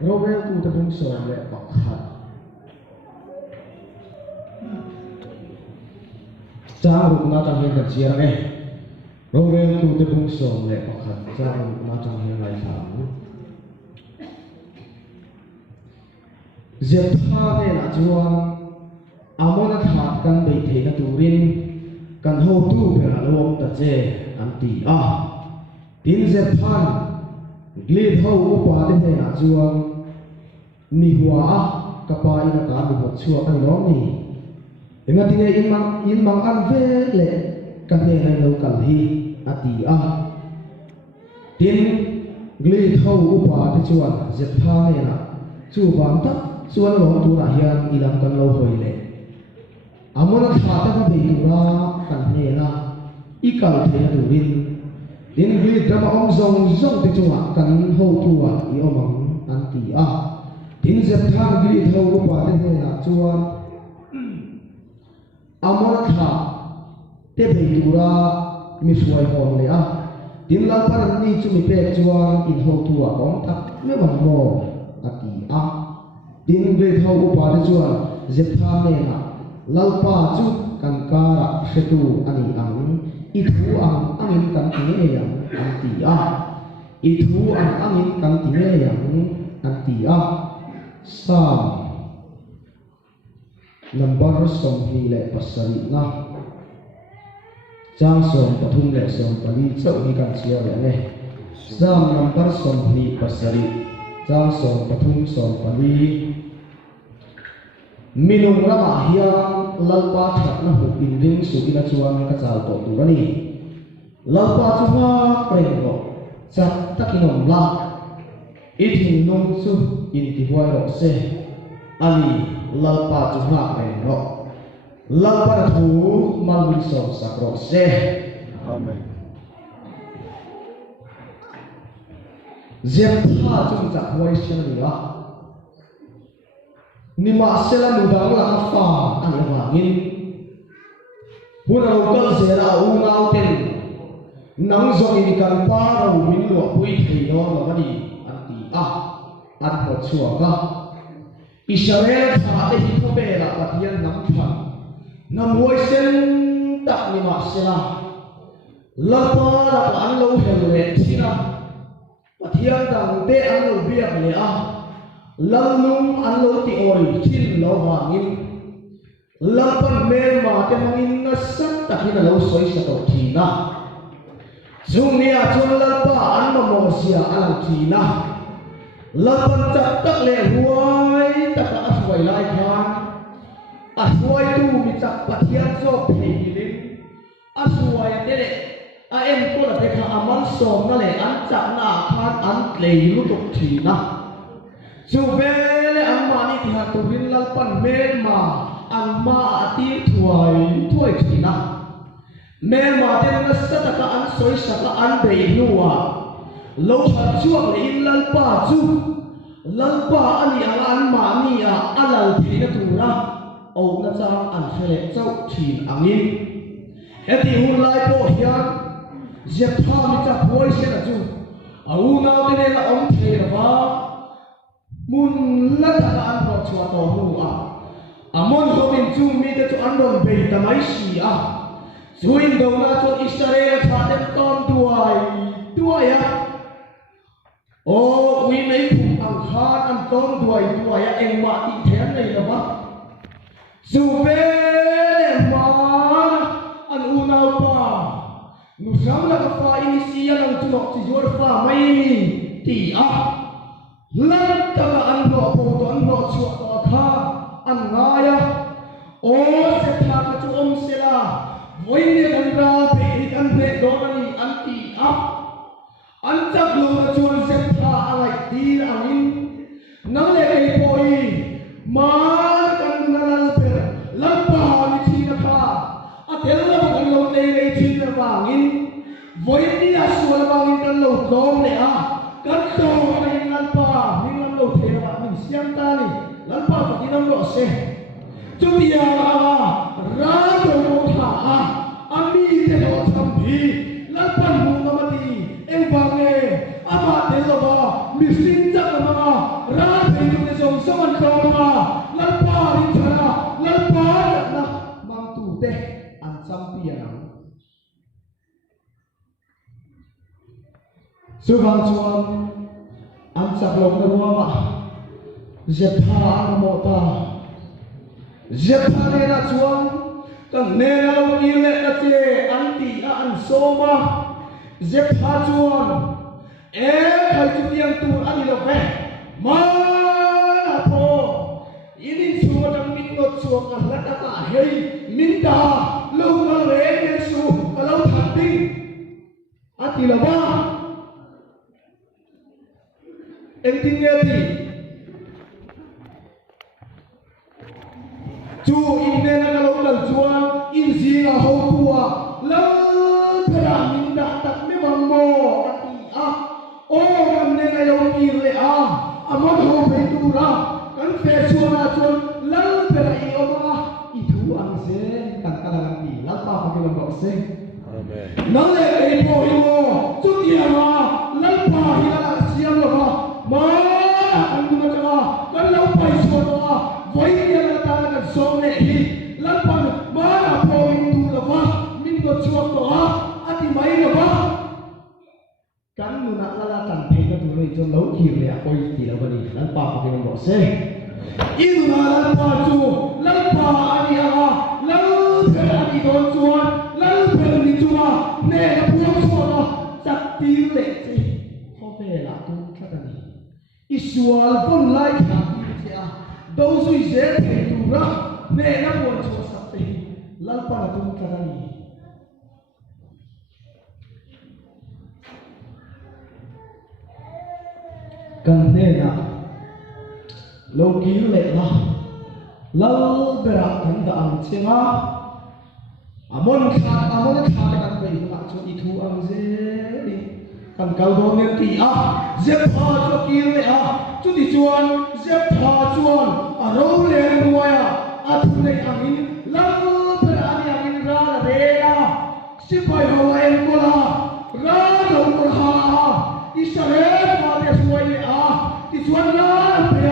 Rovel tu te bung som le pakhat chang ru na chang hen kan chia nge Rovel tu te bung som le pakhat chang ru na chang hen lai tham Zep tha ne na chuan amona that kan bei the na turin kan ho tu pe la lom ta che an ti a tin zep than glid ho upa de ne na chuan mi hua a kapa ina ka mi hot chua ai lo ni enga tinge in mang an ve le kan ne hai lo kal hi ati a tin glid ho upa de chuan zep tha ne na chu bang ta chuan lo tu ra hian ilam kan lo hoi le amona tha ta ka be ra kan ne na ikal the na turin tin glid drama om zong zong te chuan kan ho tu a I omang an ti a tin zep than glid ho upa de ne na chuan amona tha te be ra mi suai hon le a tin la par ni chu mi pe chuan in ho tu a kong tak me wan mo ati a tin glid ho upa de chuan zep tha ne na lalpa chu kan kara shetu ani ang I thu ang angin kan tinge yang an ti a I thu ang angin kan tinge yang an ti a Psalm number som hi le pasari na chang som pathum le som pali chau hi kan chia le ne Psalm number som hi pasari chang som pathum som pali minung rama hiang lalpa that na hu in ring su ina chuan ka chal to tu rani lalpa chu ha prem ro chat takinom la I thing nong chu in ti huai ro se ani lalpa chu ha prem ro lalpa na thu malwin som sak ro se amen zem tha chung chak huai sian ni la ni ma sela nu dang la fa ani wangin huna lokal zela u nau ten nang zong in kan pa ro min lo pui thei no ma mani anti a an ho chua ka Israel tha te hi ko be la pathian nam than nam woi sen tak ni ma sela la pa la an lo hel le thina pathian dang te an lo biak le a lalung an lo ti oi thil lo wangin lapan mel ma te mangin na sat takin lo soi sa to thina zumia chon lapa an ma mo sia an thina lapan chak tak le huai tak aswai lai khan aswai tu mi chak pathian so philin aswai te le a em ko la te kha aman som na le an chak na khan an lei lu tok thina Juvele ang mani tihaturin lalpan melma ang maati tuay tina melma din na sa takaan soy sa kaan beinuwa lo hatsuak le in lalpa ju lalpa ani ang an mani alal tina tura o na chang an hele chau thin angin eti hulai po hian jetha mi cha phoi se na ju au na te la om thei ba mun la ta an ro chua to nu a amon ho min chu mi de chu an ron be ta mai si a zuin do na chu Israel tha dem ton tuai a o wi nei phum ang khan an ton tuai a eng ma ti thian nei la ba zu ve ma an u nau pa nu sam la ka fa ini sia lang chu no chi jor fa mai ni ti a lan ta an ro po to an ro chu to kha an ngaya o se tha ka chu om se la voi ne kan ra pe kan pe do ni an ti a an chak lo na chu se tha alai ti angin nang le kai poi ma kan na la pe la pa ni thi na kha a tel la kan lo nei nei thi na wangin voi ni a su la wangin kan lo dom le a kan to ni lan pa ni lan lo the ba ni siam ta ni lan pa pa ti nam lo se chu ti ya ra do mo tha a ami te lo tham bi lan pa mu ma ti em ba nge ama te lo ba mi sinh chắc là mà ra thấy được cái dòng sông ăn khâu mà lăn pa đi thà lăn pa là mang tủ tê ăn xăm bia nào sư vang chuan ăn sạc lồng nó mua mà dẹp tha ăn mò ta dẹp tha này là chuan cần nên lâu như lệ là chê ăn tỉ ăn xô mà dẹp tha chuan khai chụp tiền tu ăn đi đâu về mà là po ini chua trong mình ngột chua cả lát cả hay mình ta lâu lâu đấy nên su cả lâu thật tinh ăn thì là ba em tin nghe thì chú in nên là lâu lần chua in gì là hậu tua lâu cả mình đã đặt mấy bằng mò ăn thì ô mình nên là lâu nhiều rồi amon ho phải tu ra kan phê chuan na chuan lal pe ra i oma i thu ang se kan kalang ti lal pa pa ke lo se amen nang le ei po hi mo chu ti ma lal pa hi la siam lo ma an tu na cha kan lo pai chuan lo voi ni la ta na song ne hi lal pa ma na po in tu lo wa min go chuan to ati mai lo ba kan nu na la tan pe na tu nei chon lo ki le a koi ti lo ba ni lan pa pa ke lo se i nu na lan pa chu lan pa ani a lan pe ani don chuan lan pe ni chu a ne la pu chu a chak ti le chi ho ve la tu tha ta ni i sual bon lai kha ti che a do sui je pe tu ra ne na pu chu sa te lan pa tu tha ta ni cần nên là lâu ký lệ là lâu bề ra cần đã ăn chén á amon khát cần về là cho đi thu ăn dễ cần cầu đồ nên thì dẹp pha cho ký lệ cho đi chuan dẹp pha chuan râu lên đuôi thu này ăn in lâu bề ra đi ăn in ra là về ship bay hồ em cô là ra đâu cô ha Israel pha để xuôi ti chuan na pe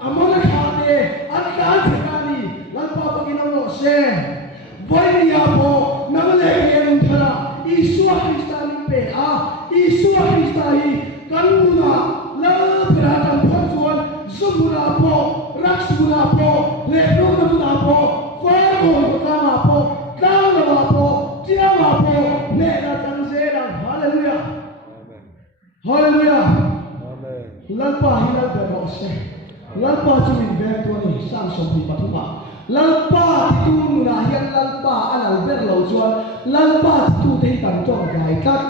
amon kha te an kan se ka ni lan pa pa kinang no se voi ni apo nang le yen thara Isua Krista ni pe Isua Krista hi kan muna la pra kan phon chuan sumuna po raksuna po le no na po fa mo ka ma po ka ma po tia ma po ne na kan se na hallelujah hallelujah lalpa hi lalpa ro se lalpa chu min ve to ni sang som pi pathuma lalpa tu na hian lalpa anal ber lo chuan lalpa tu te tan chong gai kat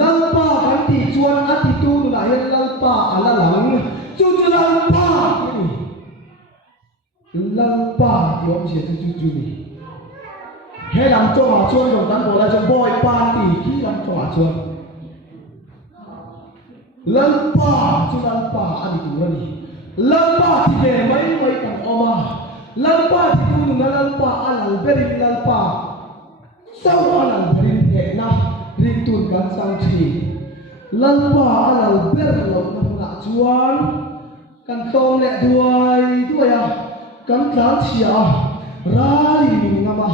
lalpa kan ti chuan ati tu na hian lalpa ala lang chu lalpa ti om se chu ni he lam cho ma chuan dong tan bo la cho boy pa ti ki lam cho ma chuan lalpa chu lalpa ani tu ra ni lalpa ti ve mai kan oma lalpa ti tu na lalpa alal berin lalpa sau alal berin he na rin tun kan sang thi lalpa alal ber lo na chuan kan tom le duai kan tlang chia ra li ngama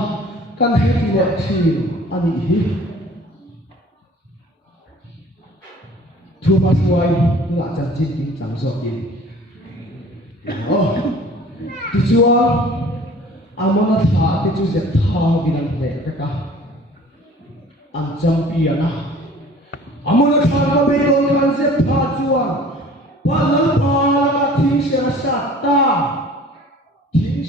kan he ti le thi ani hi Thomas Boy là chân chính cái chẳng rõ gì, thì chúa amon thà thì chúa sẽ thà vì năng lệ cái cả, anh chăm bia na, amon thà cái bây giờ anh sẽ thà chúa, ba lần ba là thiên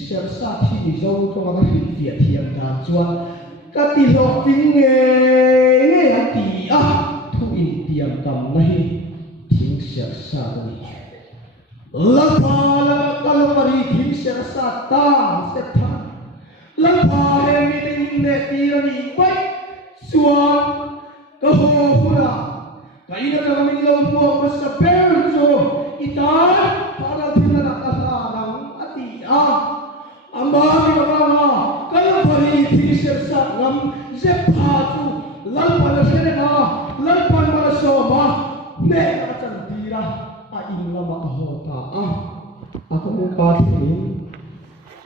sẽ sát thì dâu cho các vị việt hiện đàn chúa, các tỷ lộc tiếng nghe tỷ thu in tiệm cầm này thiên sẽ sát đi lalpa kalvari thiên sẽ sát ta sẽ thắng lalpa em mình để tiền đi vậy xuống cái hồ phula cái đó là mình lâu mua cái sập bèo cho ita para thiên là cái là nắng ati amba đi vào nào kalvari thiên sẽ sát ngắm dẹp phá chu lalpa là thế nào lalpa mà so mà mẹ đã chẳng đi ra a in lama a hota a ko mu pa thi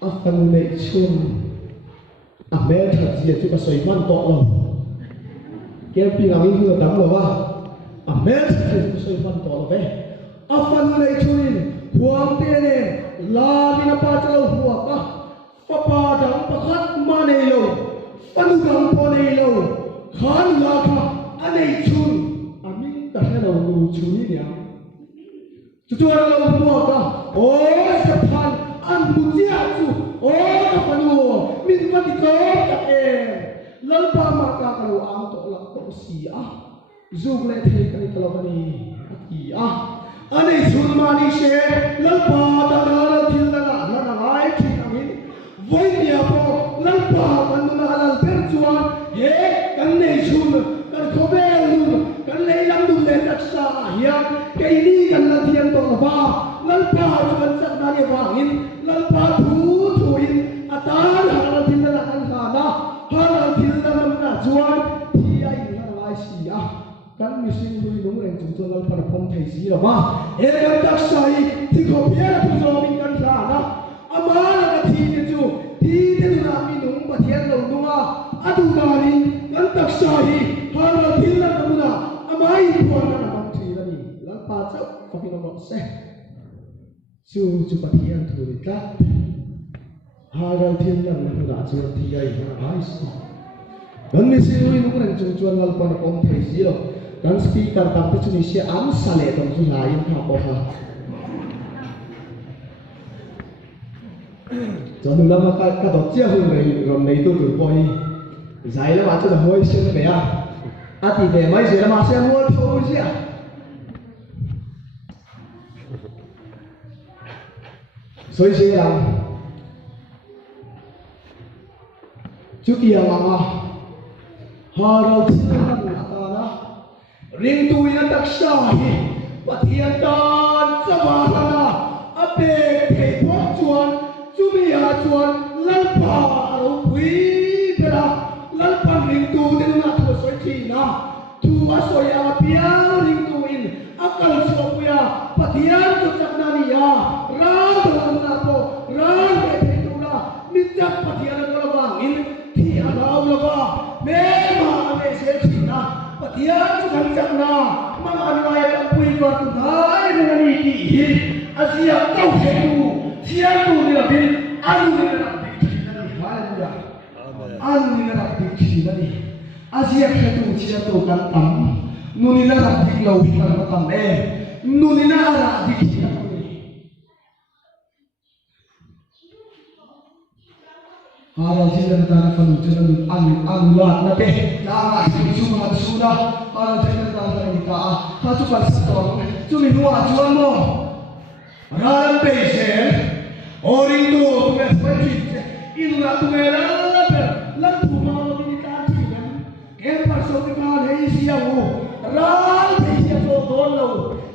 a fan nei chun a mel thật gì chứ có soi quan to lo cái pi ngang in hưa đắng lo wa a mel thật gì có soi quan to lo ve a fan nei chun huang te ne la mina pa chalo huwa ka pa pa dang pa khat ma nei lo panu dang po nei lo khan la kha a nei chun a min ta he lo lu chu ni nya chu chu lo huwa ka o sa phan an bu chia chu o ka panu min ma ti ko ka e lal pa ma ka ka lo ang to la to si a zug le thei ka ni ka lo ni a a anh Sulmani she lalpa darara thilana lana lai thinamin voinia po lalpa manuna alal perchuan he kan nei chun kan khobelun kan leilam du le taksa ya keini kan la thian to ba lalpa chuan sak na ni wangin lalpa thu in atan halal thilana kan khana halal thilana na chuan thi ai na lai si a kan missing lui nung reng chung chung lalpa pom thei si lo ma e kan tak sai thi ko pia thu zo min kan sa na ama la ka thi ni chu thi te na mi nung ba thian lo nunga adu na ni kan tak sai ha la thil la kamuna ama I pon na na thi la ni lalpa chau ko pi no se chu chu pa thian thu ni ta ha la thil la na chu thi ai na ai si kan missing lui nung reng chung chung lalpa pom thei si lo kan speaker tam tu ni sia am sale dong su la in ha ko ha cho nên là cái đó chia hơn này rồi này tôi được coi giải là bạn cho là hơi xem cái à thì để mấy giờ là mà xem mua thôi chứ所以是啦chú kia mà hà đâu chỉ là một ta đó riêng tôi là đặc sản và thiên đan sa ba la ape thầy thoát chuan chú mi à chuan lal pa alo quý bela lal pa riêng tôi nên là thua soi chi na thua soi à pia riêng tôi in akal so puya pathian cho chắc na ni ya ra đồ na po ra để thầy tu la mi chắc pathian nó là vàng in thì à đâu là vàng mẹ mà mẹ sẽ chi na pathian cho thằng chắc na mà anh nói là quý vật thái nên là đi đi Asia kau setu siapa tu ni lagi anu ni nak dikci nani haleluya anu ni nak dikci nani Asia setu siapa kan tam nuni nak diklau kan tam nuni nak dikci nani Haral jiran tanah penuh jalan anu lat nate jangan cuma sudah haral jiran tanah kita hasukan setor cuma dua jual mo Ralam pese, orang tu tugas macam inilah tugas lalu rumah ini tadi kan, kepala sotikan hei siawu, ral pese sotor lo,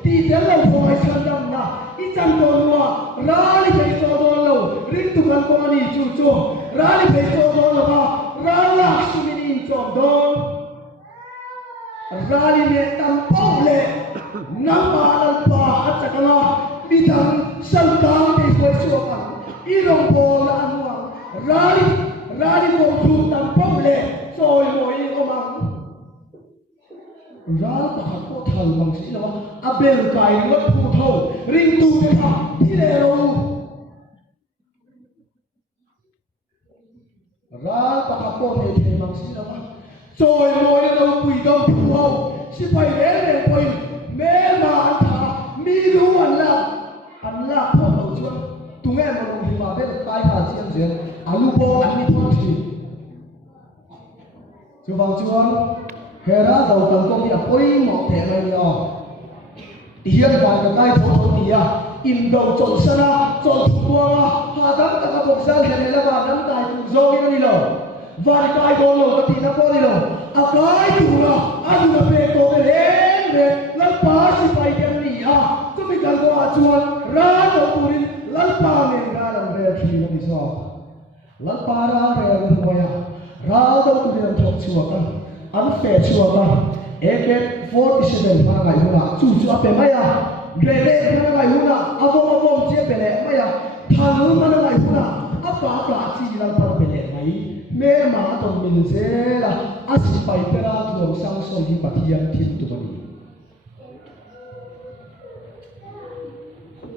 tidak lo kau sedang na, ikan torwa, ral pese sotor lo, rintukan kau ni cucu, ral pese sotor lo ba, ral langsung ini codong, ral ini tampau le, nama alpa acakala. Bidang santang di kuasukan, irong bola anuang, rari mo brutang pole, soy mo iromang. Ral pakako talbang sila, abel kay lot putol, ring tu depa, hilero. Ral pakako talbang sila, soy mo irong kuidong putol, si payere poy, mema anta, miluan lang. Allah kau tahu cuan, tungai malu lima betul kai hajian jen, alu bol ani thoti. Cuba cuan, hera tahu kalau dia poi mau terlai yo. Dia dah kai thoti dia, Indo chọn sana, chọn buang, hadam tak boksal hene la hadam tai zo ini lo. Vai kai bolo tapi nak boli lo. Akai tura, adu na pe to belen, lepas si pai dia ni ya. Tumi kalau acuan, rado purin, lalpa mengaram reaksi ni so. Lalpa reaksi boya, rado purin thok chuakan, unfair chuakan. Eket 47 pangai mula, cucu apa maya? gele mana ngai huna avom che pele maya thalu mana ngai huna apa chi lan par pele ngai me ma ton min se la asipai pera thuam sang som hi pathian thin tu bani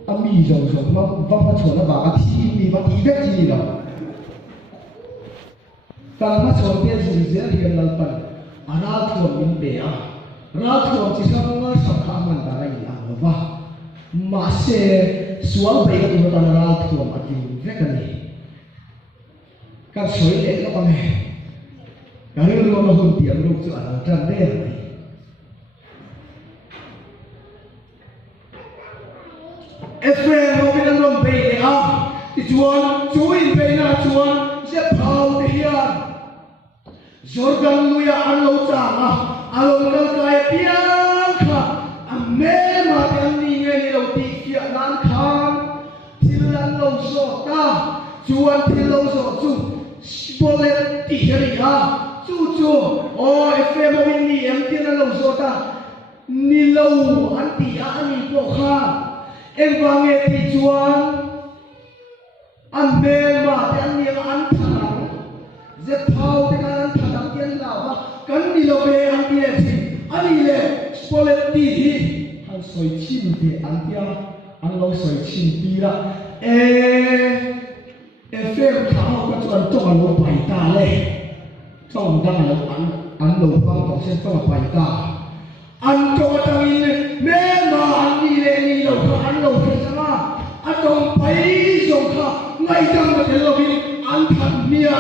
ami jong ma va chona ba thi mi ba ti ve ni la kalau mas orang dia hian lalpan aral thuam min be a ral thuam chi sang sakha man da rai a ba ma se sual bai ka tu ta ral thuam a ki ve ka ni kan soi le lo ka me ka ri lo ma hun tiam lu chu a tran de Efraim ho bin ron be a ti chuan chu in be na chuan se phau te hian Jordan luya alo changa alo kal kai piang kha amme ma piang ni nge ni lo ti kia nan kham thilan lo so ta chuan thil lo so chu bole ti heri ha chu o Efraim bin ni em tin lo so ta ni lo an ti a ani ko kha em wange ti chuan amme ma piang ni an thang je phau te kan thang tian la ba kan ni lo be an ti si ani le spolet ti hi han soi chin ti an tia an lo soi chin pi la fem thao ka chuan tong an lo pai ta le tong dang lo an lo pang tong sen tong pai ta an to tang in me ma an ni le ni lo ka an lo ke sama atong pai jong kha ngai dang ma ke lo bin an than mia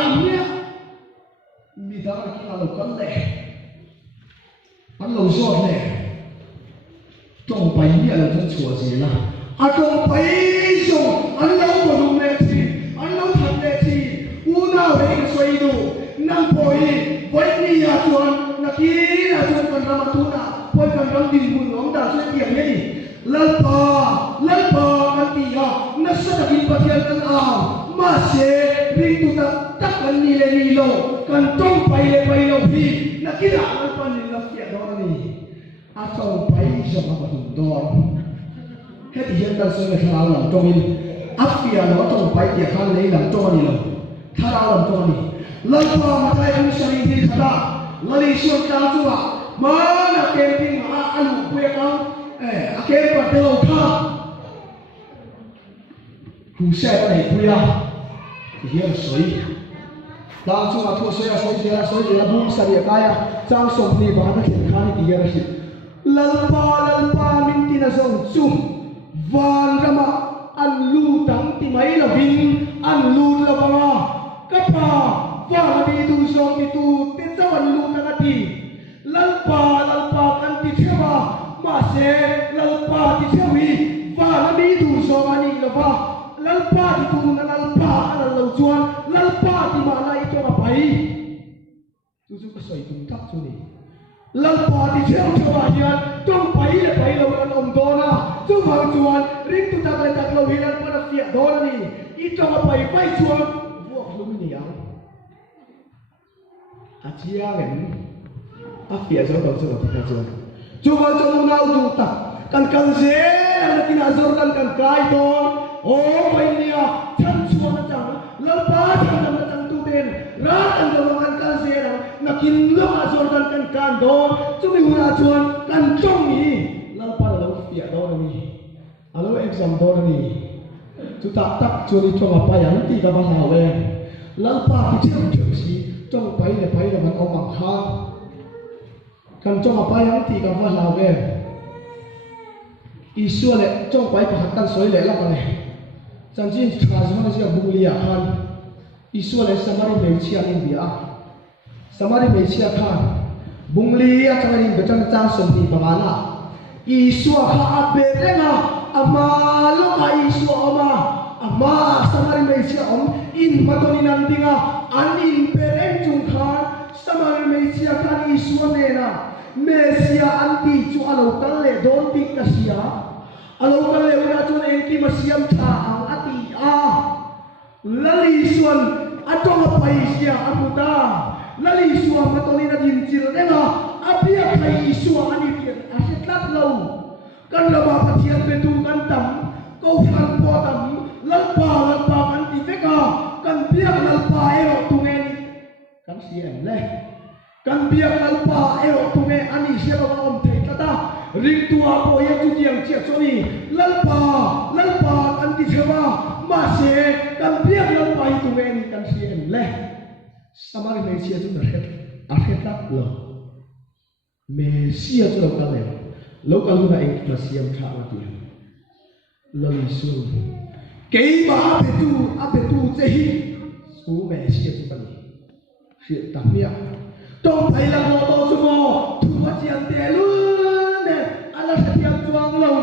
mi da ki la lo kan le an lo so le tong pai ni lo tan chua ji la a tong pai jong an lo ko lu me ti an lo than le ti u na we soi du nang poi voi ni ya chuan na ki na chuan kan ra ma tu na poi kan ram din mun ngom da se tiang ni lalpa kan ti ha na sa da kin pathian kan a ma se ring tu ta tak kan ni le ni lo kan tong pai le pai lo hi na ki da an pan ni la tia do ni a tong pai so ma ba tu do he ti hian kan so le thla lam tong in a fia lo tong pai tia khan le lam tong ni lo thara lam tong ni lalpa ma tai an sari ti thada lali siom ta chu a ma na ke ping a alu pue ka a ke pa te lo kha hu se ba nei puya ti hian soi Dang chu ma thu soya soi la bum sari kaya chang som ni ba na khin khani ti ya shi lalpa min ti na song chu van rama an lu tang ti mai la bin an lu la ba ka pa va bi du song mi tu te chaw an lu ta ti lalpa kan ti thewa ma se lalpa ti thewi va bi du song ani la ba lalpa ti tu na lalpa ala lo chuan lalpa ti ma lai to ma pai chu ka soi tum tak chu ni lalpa ti cheu chawa hian tong pai lo an om do na chu hang chuan ring tu tak le tak lo hi lan pa na fia do na ni I to ma pai chuan vuak lum ni ang a chia len a fia zo do chu ta chuan chu ma chu na tu tak kan se na kin azor kan kai to o pai nia chan chuan chang lalpa chan na chang tu den ra an do man kan se na kin lo azor kan do chu mi huna chuan kan chong ni lalpa lo fia do ni alo exam do ni chu tak chu ni chong pa yang ti ka ba ha we lalpa ki cheu si chong pai le man om mang kha kan chong pa yang ti ka ba ha we Isu le chong pai pa kan soi le la ka le chan chin kha zma sia bunglia khan Isu le samari me chia in bia samari me chia khan bunglia chang in betan chang som ti ba la Isu kha abe renga ama lo ka Isu ama samari me chia in matoni nan dinga anin peren chung khan samari me chia khan Isu ne na Mesia anti chu alo kal le don ti ka sia alo kal le una chu en ki masiam tha ang ati a lali suan atong pai sia aputa lali suan matoni na din chil denga apia kai suan ani pian asetlat lo kan lama pathian betu kan tam kau han po tam lalpa kan ti veka kan biak lalpa ero tungen kan siam le kan biak lalpa ero tunge ani sia ba om thei tata ring tua po ya tu tiang chia choni lalpa kan ti thewa ma se kan biak lalpa hi tunge ni kan siam le samari me sia tu na het tak lo me sia tu ka le lo ka lu na ek na siam tha la ti lo li su ke ba ape tu che hi su me sia tu ka ni sia ta mia trong thầy là ngô tô su ngô thu hoa chiang tè luôn nè ala sa tiang chuang lòng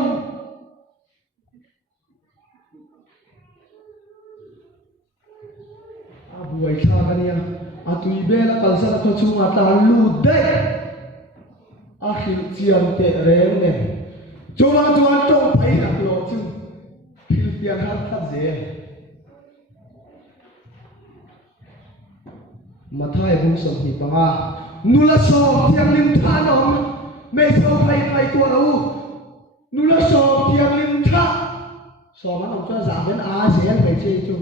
buai sa kania atui bela kalsa ko chunga ta lu de a hin chiang te reng ne chuang trong thầy là lo chu phil pian hat khat je mathai bung som hi panga nula som tiang lim tha nom me so kai tua lo nula som tiang lim tha so ma ông cho giảm đến a dễ phải chơi chu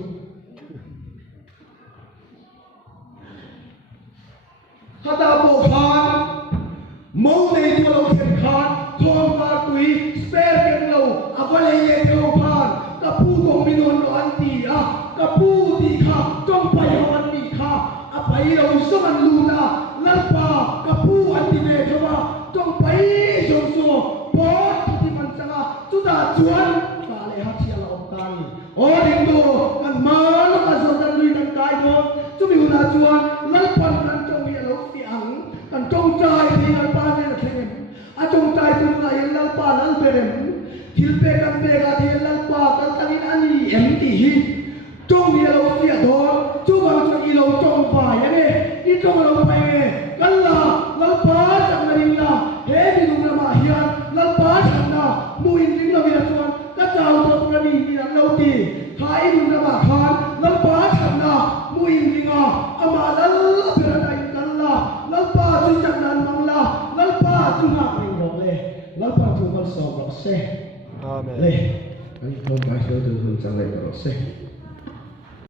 hata bo khan mo nei tua lo thian khan thom ka tui spare ken lo avale ye theo khan ka pu gong minon lo an ti a ka pu ti kha trong pai ho an ti kha pai lo soman luna lalpa kapu antine thama tong pai so po ti man sanga chuda chuan ka le ha chia la om kan o ding do kan ma lo ka so dan lui kan kai do chu mi una chuan lalpan kan chong ye lo ti ang kan chong chai ti lalpa ne la theng a chong chai tu na ye lalpa lal berem thil pe kan pe ga ti lalpa kan tanin ani em ti hi trong ye lo ti do chu ba chu i lo trong pa ye ne i trong lo pa ye kan la lalpa chang na ring la he ni lung na ma hian lalpa chang na mu in ring la wi la chuan ka chau to ka ni ni na lo ti khai lung na ma khan lalpa chang na mu in ring a ama dal pera dai kan la lalpa chu chang nan mang la lalpa chu ha ring lo le lalpa chu kal so lo se amen le anh không phải sửa từ hướng sang lại lo se